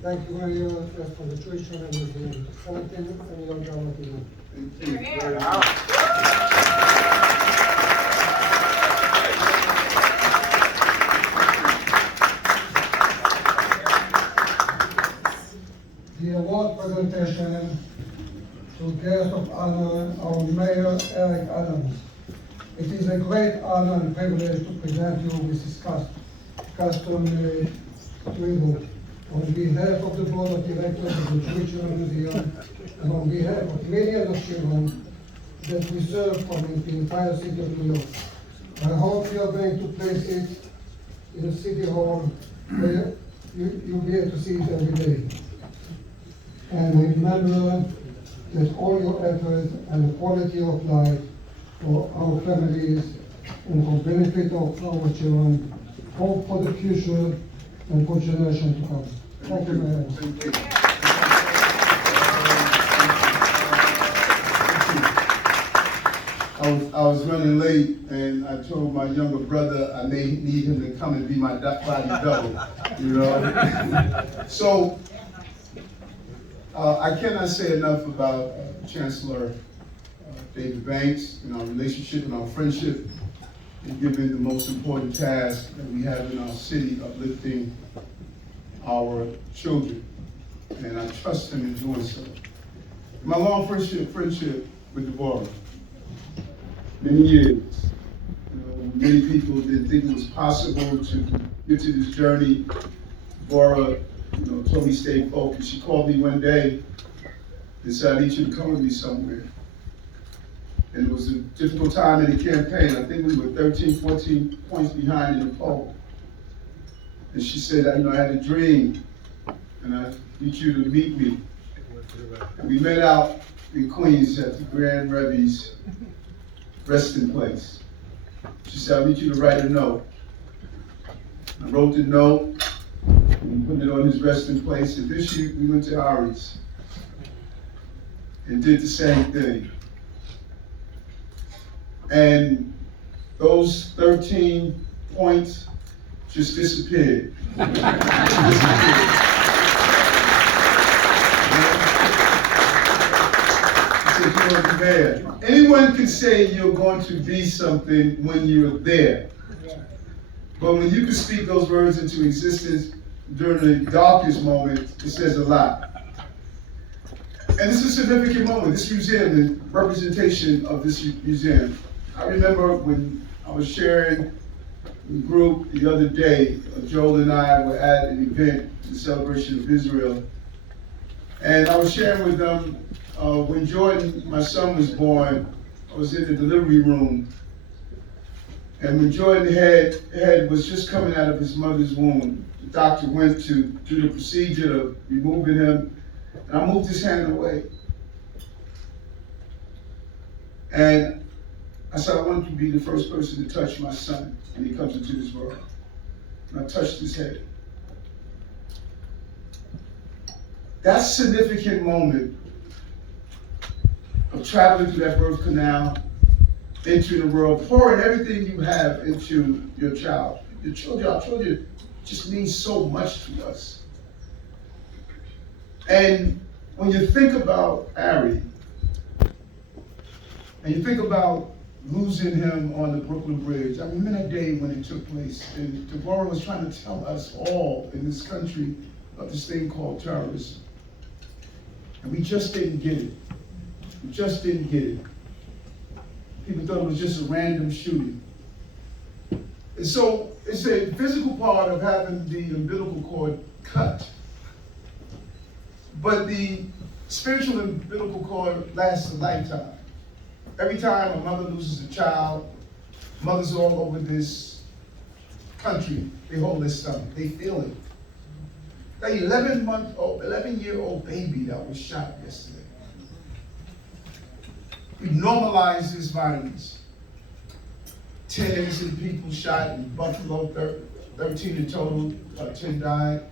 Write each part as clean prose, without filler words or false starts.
Thank you very much for the Jewish Children Museum. 17 and young Galatian. Thank you. The award presentation to guest of honor, our Mayor Eric Adams. It is a great honor and privilege to present you with this customary tribute. On behalf of the Board of Directors of the Jewish Children Museum, and on behalf of millions of children that we serve from the entire city of New York, I hope you are going to place it in the City Hall where you'll be able to see it every day. And remember that all your efforts and the quality of life for our families and for benefit of our children, hope for the future and for generations to come. Thank you, Mayor. Thank you. I was running late, and I told my younger brother I may need him to come and be my body double, you know. So I cannot say enough about Chancellor David Banks and our relationship and our friendship in giving the most important task that we have in our city, uplifting our children, and I trust him in doing so. My long friendship with Deborah, many years. You know, many people didn't think it was possible to get to this journey. Deborah, told me stay focused. She called me one day and said, I need you to come with me somewhere. And it was a difficult time in the campaign. I think we were 13, 14 points behind in the poll. And she said, I had a dream, and I need you to meet me. And we met out in Queens at the Grand Rebbe's resting place. She said, I need you to write a note. I wrote the note, and we put it on his resting place. And this year, we went to Ari's and did the same thing. And those 13 points just disappeared. There. Anyone can say you're going to be something when you're there. But when you can speak those words into existence during the darkest moment, it says a lot. And this is a significant moment. This museum, the representation of this museum. I remember when I was sharing the group the other day, Joel and I were at an event, the celebration of Israel. And I was sharing with them when Jordan, my son, was born. I was in the delivery room. And when Jordan head was just coming out of his mother's womb, the doctor went to do the procedure of removing him. And I moved his hand away. And I said, I want you to be the first person to touch my son when he comes into this world. And I touched his head. That significant moment of traveling through that birth canal, into the world, pouring everything you have into your child. Our children just mean so much to us. And when you think about Ari, and you think about losing him on the Brooklyn Bridge, I remember that day when it took place, and Deborah was trying to tell us all in this country of this thing called terrorism. And we just didn't get it. We just didn't get it. People thought it was just a random shooting. And so it's a physical part of having the umbilical cord cut. But the spiritual umbilical cord lasts a lifetime. Every time a mother loses a child, mothers all over this country, they hold their stomach, they feel it. That 11-year-old baby that was shot yesterday. We normalize this violence. 10 innocent people shot in Buffalo, 13 in total, 10 died.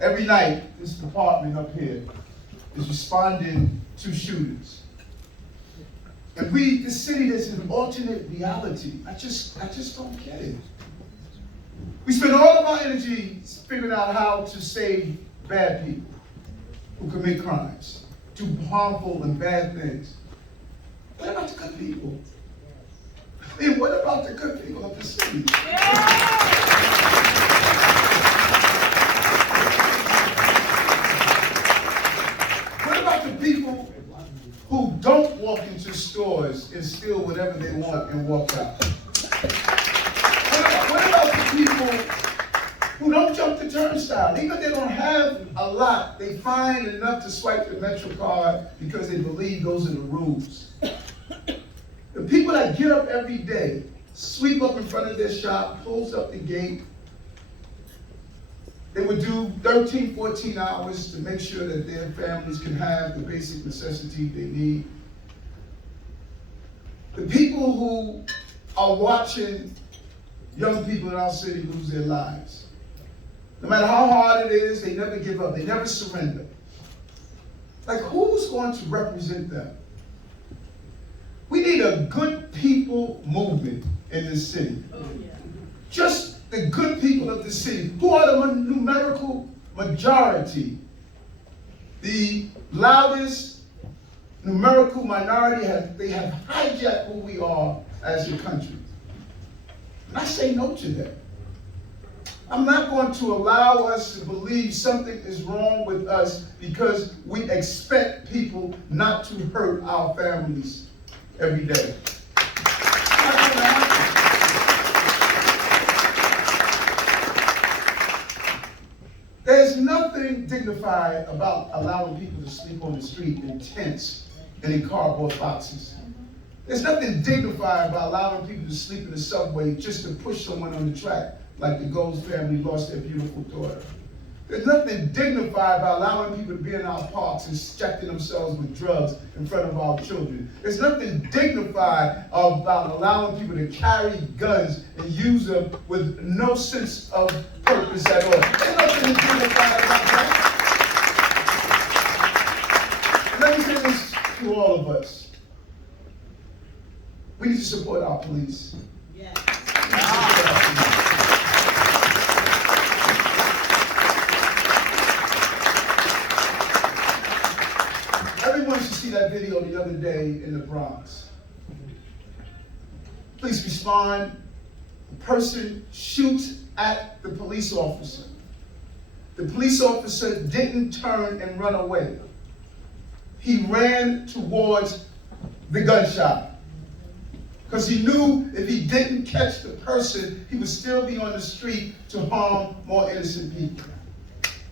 Every night, this department up here is responding to shootings. And this city, there's an alternate reality. I just don't get it. We spend all of our energy figuring out how to save bad people who commit crimes, do harmful and bad things. What about the good people? I mean, what about the good people of the city? What about the people who don't walk into stores and steal whatever they want and walk out? What about the people who don't jump the turnstile? Even if they don't have a lot, they find enough to swipe the MetroCard because they believe those are the rules. The people that get up every day, sweep up in front of their shop, close up the gate. They would do 13, 14 hours to make sure that their families can have the basic necessities they need. The people who are watching young people in our city lose their lives. No matter how hard it is, they never give up. They never surrender. Like, who's going to represent them? We need a good people movement in this city. Just the good people of the city, who are the numerical majority. The loudest numerical minority, they have hijacked who we are as a country. And I say no to that. I'm not going to allow us to believe something is wrong with us because we expect people not to hurt our families every day. There's nothing dignified about allowing people to sleep on the street in tents and in cardboard boxes. There's nothing dignified about allowing people to sleep in the subway just to push someone on the track, like the Gold family lost their beautiful daughter. There's nothing dignified about allowing people to be in our parks and injecting themselves with drugs in front of our children. There's nothing dignified about allowing people to carry guns and use them with no sense of purpose at all. There's nothing dignified about that. And let me say this to all of us. We need to support our police. Yes. Everyone should see that video the other day in the Bronx. Police respond. The person shoots at the police officer. The police officer didn't turn and run away. He ran towards the gunshot because he knew if he didn't catch the person, he would still be on the street to harm more innocent people.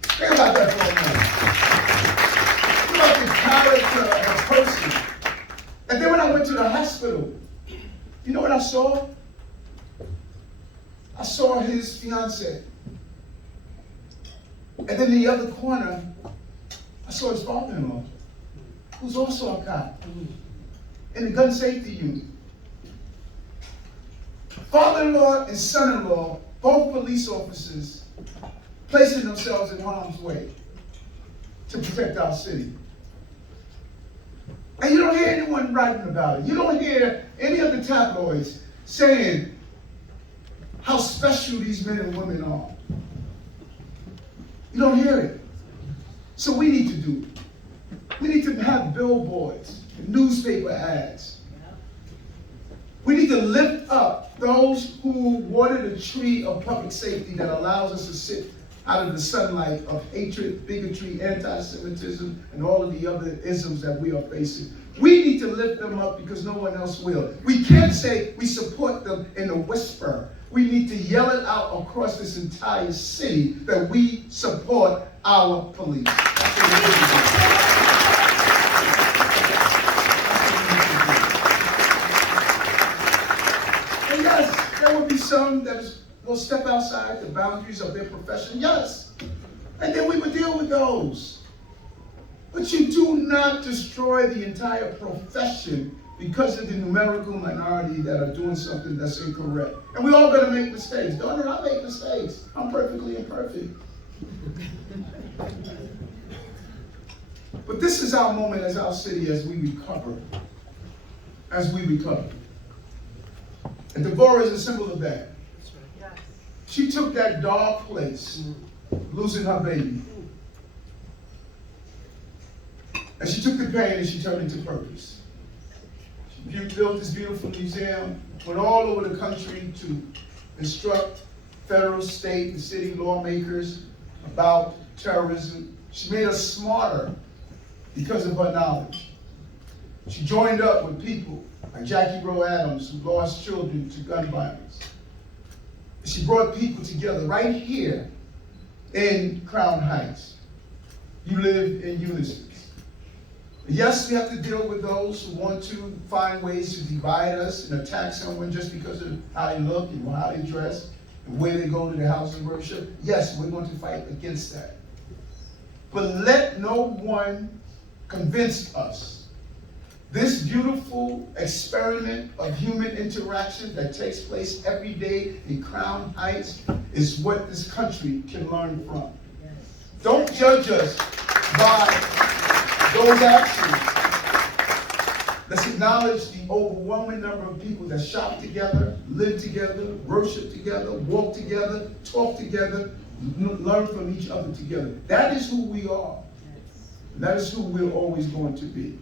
Think about that for a moment. Think about the character of a person. And then when I went to the hospital, you know what I saw? I saw his fiance. And then in the other corner, I saw his father-in-law, who's also a cop in the gun safety unit. Father-in-law and son-in-law, both police officers, placing themselves in harm's way to protect our city. And you don't hear anyone writing about it. You don't hear any of the tabloids saying how special these men and women are. You don't hear it. So we need to do it. We need to have billboards, newspaper ads. We need to lift up those who water the tree of public safety that allows us to sit out of the sunlight of hatred, bigotry, anti-Semitism, and all of the other isms that we are facing. We need to lift them up because no one else will. We can't say we support them in a whisper. We need to yell it out across this entire city that we support our police. That's what we need to do. And yes, there will be some that will step outside the boundaries of their profession, yes. And then we would deal with those. But you do not destroy the entire profession because of the numerical minority that are doing something that's incorrect. And we're all gonna make mistakes. Don't I make mistakes? I'm perfectly imperfect. But this is our moment as our city as we recover. As we recover. And Deborah is a symbol of that. She took that dark place, losing her baby, And she took the pain and she turned it to purpose. She built this beautiful museum, went all over the country to instruct federal, state, and city lawmakers about terrorism. She made us smarter because of her knowledge. She joined up with people like Jackie Rowe Adams, who lost children to gun violence. She brought people together right here in Crown Heights. You live in unison. Yes, we have to deal with those who want to find ways to divide us and attack someone just because of how they look and how they dress and where they go to their house of worship. Yes, we're going to fight against that. But let no one convince us. This beautiful experiment of human interaction that takes place every day in Crown Heights is what this country can learn from. Yes. Don't judge us by those actions. Let's acknowledge the overwhelming number of people that shop together, live together, worship together, walk together, talk together, learn from each other together. That is who we are. And that is who we're always going to be.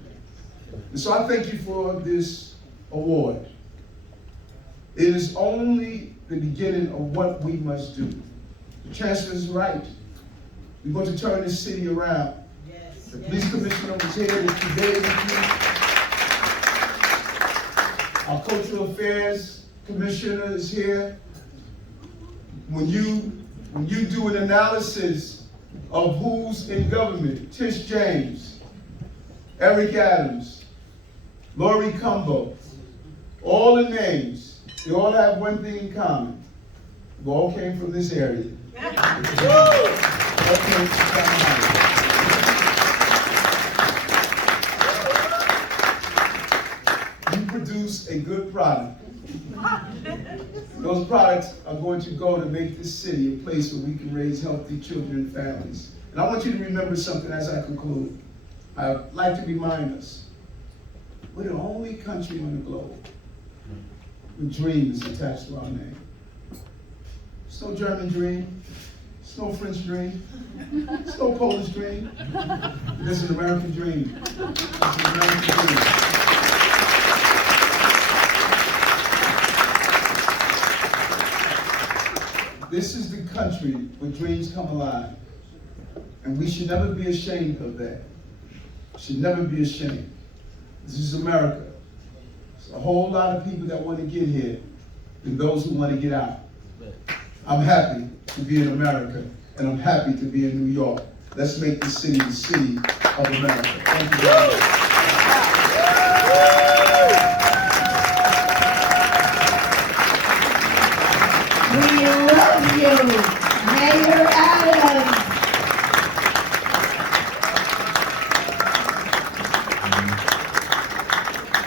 And so I thank you for this award. It is only the beginning of what we must do. The chancellor is right. We're going to turn this city around. Yes. The police commissioner was here today with you. Our cultural affairs commissioner is here. When you do an analysis of who's in government, Tish James, Eric Adams, Lori Cumbo, all the names, they all have one thing in common. We all came from this area. You produce a good product. Those products are going to go to make this city a place where we can raise healthy children and families. And I want you to remember something as I conclude. I'd like to remind us, we're the only country on the globe with dreams attached to our name. It's no German dream. It's no French dream. It's no Polish dream. It's an American dream. It's an American dream. This is the country where dreams come alive. And we should never be ashamed of that. Should never be ashamed. This is America. There's a whole lot of people that want to get here and those who want to get out. I'm happy to be in America, and I'm happy to be in New York. Let's make this city the city of America. Thank you very much. We love you, Mayor Adams.